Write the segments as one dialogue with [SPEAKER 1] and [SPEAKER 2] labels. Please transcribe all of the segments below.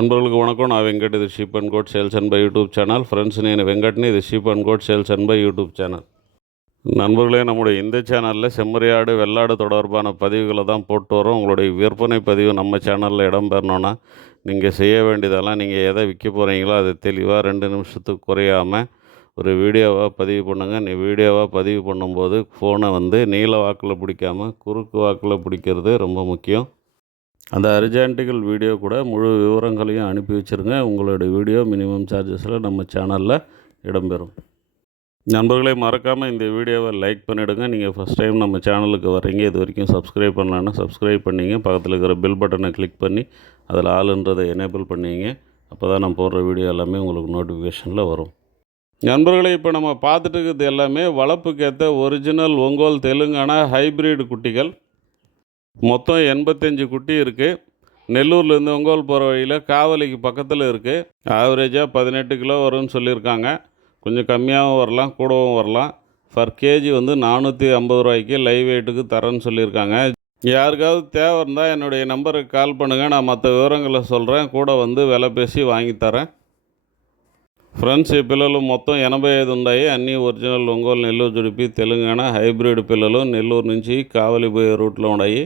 [SPEAKER 1] நண்பர்களுக்கு వణకం நான் వెంకట్ இது sheep and goat sales and buy YouTube channel friends నేను வெங்கட்னி இது sheep and goat sales and buy YouTube channel. நண்பர்களே நம்முடைய இந்த சேனலில் செம்மறியாடு வெள்ளாடு தொடர்பான பதிவுகளை தான் போட்டு வரோம். உங்களுடைய விற்பனை பதிவு நம்ம சேனலில் இடம்பெறணுன்னா நீங்கள் செய்ய வேண்டியதெல்லாம் நீங்கள் எதை விற்க போகிறீங்களோ அதை தெளிவாக ரெண்டு நிமிஷத்துக்கு குறையாமல் ஒரு வீடியோவாக பதிவு பண்ணுங்கள் நீ வீடியோவாக பதிவு பண்ணும்போது ஃபோனை வந்து நீள வாக்கில் பிடிக்காமல் குறுக்கு வாக்கில் பிடிக்கிறது ரொம்ப முக்கியம். அந்த அர்ஜென்ட்டுகள் வீடியோ கூட முழு விவரங்களையும் அனுப்பி வச்சுருங்க. உங்களுடைய வீடியோ மினிமம் சார்ஜஸில் நம்ம சேனலில் இடம்பெறும். நண்பர்களே மறக்காமல் இந்த வீடியோவை லைக் பண்ணிவிடுங்க நீங்கள் ஃபஸ்ட் டைம் நம்ம சேனலுக்கு வர்றீங்க இது வரைக்கும் சப்ஸ்கிரைப் பண்ணலான்னா சப்ஸ்கிரைப் பண்ணிங்க. பக்கத்தில் இருக்கிற பில் பட்டனை கிளிக் பண்ணி அதில் ஆளுன்றதை எனேபிள் பண்ணிங்க. அப்போ தான் நான் போடுற வீடியோ எல்லாமே உங்களுக்கு நோட்டிஃபிகேஷனில் வரும். நண்பர்களே இப்போ நம்ம பார்த்துட்டு இருக்கிறது எல்லாமே வளர்ப்புக்கேற்ற ஒரிஜினல் ஒங்கோல் தெலுங்கானா ஹைப்ரிட் குட்டிகள். மொத்தம் எண்பத்தஞ்சு குட்டி இருக்குது நெல்லூர்லேருந்து ஒங்கோல் போகிற வழியில் காவலிக்கு பக்கத்தில் இருக்குது ஆவரேஜாக பதினெட்டு கிலோ வரும்னு சொல்லியிருக்காங்க. கொஞ்சம் கம்மியாகவும் வரலாம் கூடவும் வரலாம். பர் கேஜி வந்து நானூற்றி ஐம்பது ரூபாய்க்கு லைவ் வெயிட்டுக்கு தரேன்னு சொல்லியிருக்காங்க. யாருக்காவது தேவை இருந்தால் என்னுடைய நம்பருக்கு கால் பண்ணுங்கள் நான் மற்ற விவரங்களை சொல்கிறேன் கூட வந்து விலை பேசி வாங்கித்தரேன் ఫ్రెండ్స్ ఈ పిల్లలు మొత్తం ఎనభై உண்டாயி அன்னி ஒரிஜினல் ఒరిజినల్ ఒంగోలు ஜுடிப்பி தெலுங்கானா తెలంగాణ హైబ్రిడ్ நெல்லூர் నెల్లూరు காவலி போய் ரூட்டில் உண்டாயி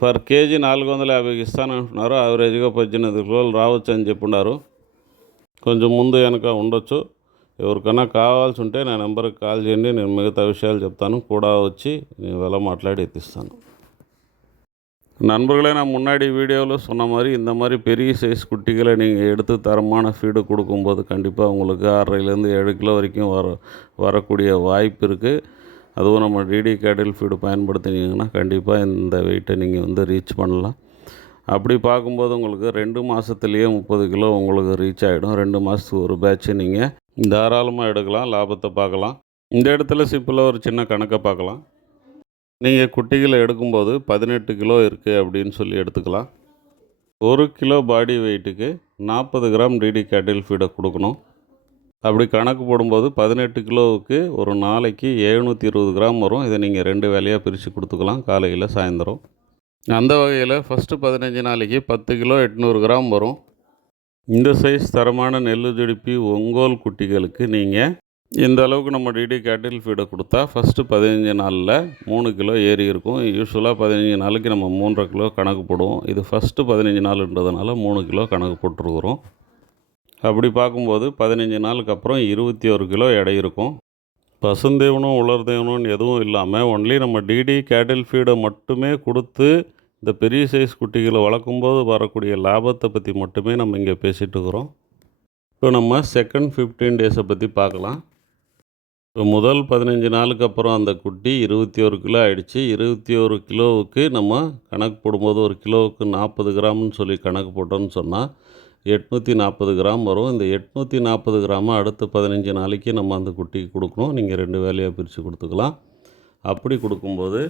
[SPEAKER 1] ఫర్ కేజీ నాలుగు వందల యాభైకి ఇస్తానంటున్నారు యావరేజ్గా పద్దెనిమిది కిలోలు రావచ్చు అని చెప్పున్నారు కొంచెం ముందు వెనక ఉండొచ్చు ఎవరికైనా కావాల్సి ఉంటే నా నెంబర్కి కాల్ చేయండి నేను మిగతా విషయాలు చెప్తాను కూడా వచ్చి నేను వెల మాట్లాడి ఎత్తిస్తాను நண்பர்களே நான் முன்னாடி வீடியோவில் சொன்ன மாதிரி இந்த மாதிரி பெரிய சைஸ் குட்டிகளை நீங்கள் எடுத்து தரமான ஃபீடு கொடுக்கும்போது கண்டிப்பாக உங்களுக்கு ஆறரைலேருந்து ஏழு கிலோ வரைக்கும் வர வரக்கூடிய வாய்ப்பு இருக்குது அதுவும் நம்ம டிடி கேட்டில் ஃபீடு பயன்படுத்தினீங்கன்னா கண்டிப்பாக இந்த வெயிட்டை நீங்கள் வந்து ரீச் பண்ணலாம். அப்படி பார்க்கும்போது உங்களுக்கு ரெண்டு மாதத்துலேயே முப்பது கிலோ உங்களுக்கு ரீச் ஆகிடும் ரெண்டு மாதத்துக்கு ஒரு பேட்சை நீங்கள் தாராளமாக எடுக்கலாம் லாபத்தை பார்க்கலாம். இந்த இடத்துல சிம்பிளாக ஒரு சின்ன கணக்கை பார்க்கலாம். நீங்கள் குட்டிகளை எடுக்கும்போது பதினெட்டு கிலோ இருக்குது அப்படின்னு சொல்லி எடுத்துக்கலாம். ஒரு கிலோ பாடி வெயிட்டுக்கு நாற்பது கிராம் டிடி கேட்டில் ஃபீடை கொடுக்கணும். அப்படி கணக்கு போடும்போது பதினெட்டு கிலோவுக்கு ஒரு நாளைக்கு எழுநூற்றி இருபது கிராம் வரும். இதை நீங்கள் ரெண்டு வேலையாக பிரித்து கொடுத்துக்கலாம். காலையில் சாயந்தரம். அந்த வகையில் ஃபஸ்ட்டு பதினஞ்சு நாளைக்கு பத்து கிலோ எட்நூறு கிராம் வரும். இந்த சைஸ் தரமான நெல் ஜுடிப்பி ஒங்கோல் குட்டிகளுக்கு நீங்கள் இந்த அளவுக்கு நம்ம டிடி கேட்டில் ஃபீடை கொடுத்தா ஃபஸ்ட்டு பதினஞ்சு நாளில் மூணு கிலோ ஏறி இருக்கும். யூஸ்வலாக பதினஞ்சு நாளைக்கு நம்ம மூன்றரை கிலோ கணக்கு போடுவோம். இது ஃபஸ்ட்டு பதினஞ்சு நாளுன்றதுனால மூணு கிலோ கணக்கு போட்டுருக்குறோம். அப்படி பார்க்கும்போது பதினஞ்சு நாளுக்கு அப்புறம் இருபத்தி ஒரு கிலோ எடை இருக்கும். பசுந்தீவனம் உலர் தீவனம் எதுவும் இல்லாமல் ஒன்லி நம்ம டிடி கேட்டில் ஃபீடை மட்டுமே கொடுத்து இந்த பெரிய சைஸ் குட்டிகளை வளர்க்கும்போது வரக்கூடிய லாபத்தை பற்றி மட்டுமே நம்ம இங்கே பேசிகிட்டு இருக்கிறோம். இப்போ நம்ம செகண்ட் ஃபிஃப்டீன் டேஸை பற்றி பார்க்கலாம். இப்போ முதல் பதினஞ்சு நாளுக்கு அப்புறம் அந்த குட்டி இருபத்தி ஒரு கிலோ ஆயிடுச்சு. இருபத்தி ஒரு கிலோவுக்கு நம்ம கணக்கு போடும்போது ஒரு கிலோவுக்கு நாற்பது கிராம்னு சொல்லி கணக்கு போட்டோம்னு சொன்னால் எட்நூற்றி நாற்பது கிராம் வரும். இந்த எட்நூற்றி நாற்பது கிராமை அடுத்த பதினஞ்சு நாளைக்கு நம்ம அந்த குட்டிக்கு கொடுக்கணும். நீங்கள் ரெண்டு வேலையாக பிரித்து கொடுத்துக்கலாம். அப்படி கொடுக்கும்போது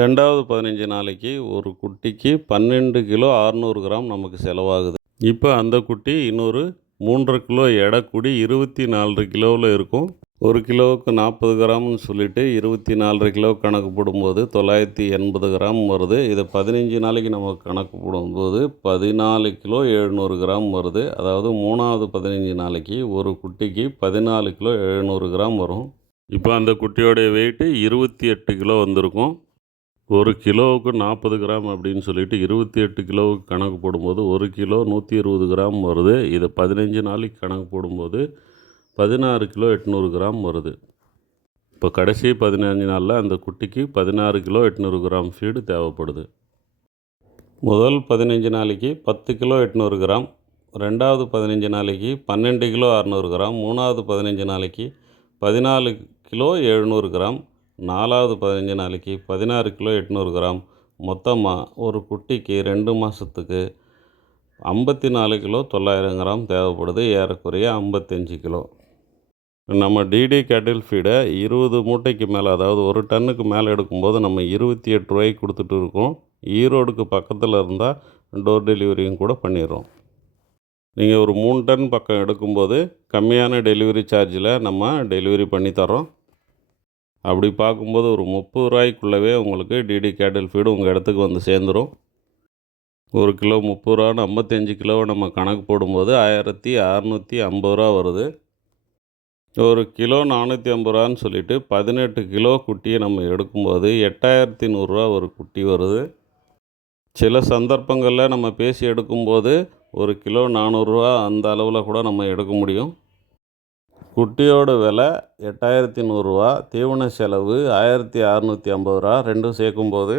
[SPEAKER 1] ரெண்டாவது பதினஞ்சு நாளைக்கு ஒரு குட்டிக்கு பன்னெண்டு கிலோ அறநூறு கிராம் நமக்கு செலவாகுது. இப்போ அந்த குட்டி இன்னொரு மூன்றரை கிலோ எடை கூடி இருபத்தி நாலு கிலோவில் இருக்கும். ஒரு கிலோவுக்கு நாற்பது கிராம்னு சொல்லிவிட்டு இருபத்தி நாலரை கிலோ கணக்கு போடும்போது தொள்ளாயிரத்தி எண்பது கிராம் வருது. இதை பதினஞ்சு நாளைக்கு நம்ம கணக்கு போடும்போது பதினாலு கிலோ எழுநூறு கிராம் வருது. அதாவது மூணாவது பதினஞ்சு நாளைக்கு ஒரு குட்டிக்கு பதினாலு கிலோ எழுநூறு கிராம் வரும். இப்போ அந்த குட்டியோடைய வெயிட்டு இருபத்தி எட்டு கிலோ வந்திருக்கும். ஒரு கிலோவுக்கு நாற்பது கிராம் அப்படின்னு சொல்லிட்டு இருபத்தி எட்டு கிலோவுக்கு கணக்கு போடும்போது ஒரு கிலோ நூற்றி இருபது கிராம் வருது. இதை பதினஞ்சு நாளைக்கு கணக்கு போடும்போது பதினாறு கிலோ எட்நூறு கிராம் வருது. இப்போ கடைசி பதினஞ்சு நாளில் அந்த குட்டிக்கு பதினாறு கிலோ எட்நூறு கிராம் ஃபீடு தேவைப்படுது. முதல் பதினஞ்சு நாளைக்கு பத்து கிலோ எட்நூறு கிராம் ரெண்டாவது பதினஞ்சு நாளைக்கு பன்னெண்டு கிலோ அறநூறு கிராம் மூணாவது பதினஞ்சு நாளைக்கு பதினாலு கிலோ எழுநூறு கிராம் நாலாவது பதினஞ்சு நாளைக்கு பதினாறு கிலோ எட்நூறு கிராம். மொத்தமாக ஒரு குட்டிக்கு ரெண்டு மாதத்துக்கு ஐம்பத்தி நாலு கிலோ தொள்ளாயிரம் கிராம் தேவைப்படுது ஏறக்குறைய ஐம்பத்தஞ்சு கிலோ. நம்ம டிடி கேட்டில் ஃபீடை இருபது மூட்டைக்கு மேலே அதாவது ஒரு டன்னுக்கு மேலே எடுக்கும்போது நம்ம இருபத்தி எட்டு ரூபாய்க்கு கொடுத்துட்டு இருக்கோம். ஈரோடுக்கு பக்கத்தில் இருந்தால் டோர் டெலிவரியும் கூட பண்ணிடுறோம். நீங்கள் ஒரு மூணு டன் பக்கம் எடுக்கும்போது கம்மியான டெலிவரி சார்ஜில் நம்ம டெலிவரி பண்ணி தரோம் அப்படி பார்க்கும்போது ஒரு முப்பது ரூபாய்க்குள்ளவே உங்களுக்கு டிடி கேட்டில் ஃபீடு உங்கள் இடத்துக்கு வந்து சேர்ந்துடும் ஒரு கிலோ முப்பது ரூபான்னு ஐம்பத்தஞ்சு கிலோவை நம்ம கணக்கு போடும்போது ஆயிரத்தி அறநூற்றி ஐம்பது ரூபா வருது. ஒரு கிலோ நானூற்றி ஐம்பது ரூபான்னு சொல்லிட்டு பதினெட்டு கிலோ குட்டியை நம்ம எடுக்கும்போது எட்டாயிரத்தி நூறுரூவா ஒரு குட்டி வருது. சில சந்தர்ப்பங்களில் நம்ம பேசி எடுக்கும்போது ஒரு கிலோ நானூறுரூவா அந்த அளவில் கூட நம்ம எடுக்க முடியும். குட்டியோட விலை எட்டாயிரத்தி நூறுரூவா தீவன செலவு ஆயிரத்தி அறநூற்றி ஐம்பது ரூபா ரெண்டும் சேர்க்கும்போது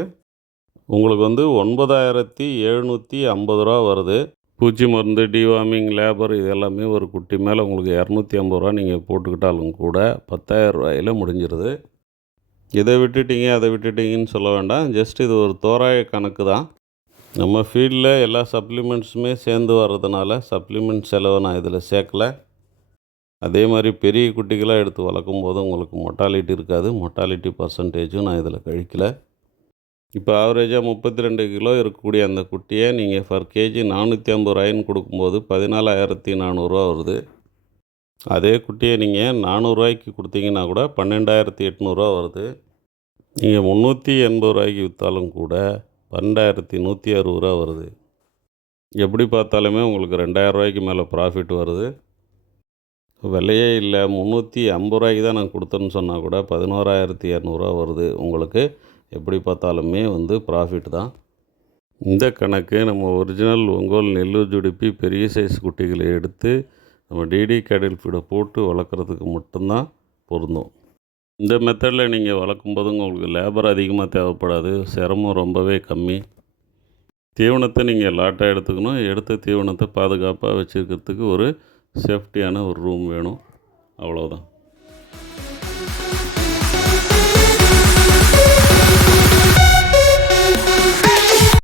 [SPEAKER 1] உங்களுக்கு வந்து ஒன்பதாயிரத்தி எழுநூற்றி ஐம்பது ரூபா வருது. பூச்சி மருந்து டிவார்மிங் லேபர் இது எல்லாமே ஒரு குட்டி மேலே உங்களுக்கு இரநூத்தி ஐம்பது ரூபா நீங்கள் போட்டுக்கிட்டாலும் கூட பத்தாயிரம் ரூபாயில் முடிஞ்சிருது. இதை விட்டுட்டீங்க அதை விட்டுட்டீங்கன்னு சொல்ல வேண்டாம். ஜஸ்ட் இது ஒரு தோராய கணக்கு தான். நம்ம ஃபீல்டில் எல்லா சப்ளிமெண்ட்ஸுமே சேர்ந்து வர்றதுனால சப்ளிமெண்ட் செலவை நான் இதில் சேர்க்கல. அதே மாதிரி பெரிய குட்டிகளாக எடுத்து வளர்க்கும் போது உங்களுக்கு மொட்டாலிட்டி இருக்காது. மொட்டாலிட்டி பர்சன்டேஜும் நான் இதில் கழிக்கலை. இப்போ ஆவரேஜாக முப்பத்தி ரெண்டு கிலோ இருக்கக்கூடிய அந்த குட்டியை நீங்கள் ஃபர் கேஜி நானூற்றி ஐம்பது ரூபாயின்னு கொடுக்கும்போது பதினாலாயிரத்தி நானூறுரூவா வருது. அதே குட்டியை நீங்கள் நானூறுரூவாய்க்கு கொடுத்தீங்கன்னா கூட பன்னெண்டாயிரத்தி எட்நூறுரூவா வருது. நீங்கள் முந்நூற்றி எண்பது ரூபாய்க்கு விற்றாலும் கூட பன்னெண்டாயிரத்தி நூற்றி அறுபது ரூபா வருது. எப்படி பார்த்தாலுமே உங்களுக்கு ரெண்டாயிரம் ரூபாய்க்கு மேலே ப்ராஃபிட் வருது. விலையே இல்லை முந்நூற்றி ஐம்பது ரூபாய்க்கு தான் நான் கொடுத்தேன்னு சொன்னால் கூட பதினோராயிரத்தி இரநூறுவா வருது. உங்களுக்கு எப்படி பார்த்தாலுமே வந்து ப்ராஃபிட் தான். இந்த கணக்கு நம்ம ஒரிஜினல் ஒங்கோல் நெல்லூர் ஜுடிப்பி பெரிய சைஸ் குட்டிகளை எடுத்து நம்ம டிடி கேடில் ஃபீடை போட்டு வளர்க்குறதுக்கு மட்டும்தான் பொருந்தும். இந்த மெத்தடில் நீங்கள் வளர்க்கும் போது உங்களுக்கு லேபர் அதிகமாக தேவைப்படாது. சிரமம் ரொம்பவே கம்மி. தீவனத்தை நீங்கள் லாட்டாக எடுத்துக்கணும். எடுத்த தீவனத்தை பாதுகாப்பாக வச்சுருக்கிறதுக்கு ஒரு சேஃப்டியான ஒரு ரூம் வேணும். அவ்வளோதான்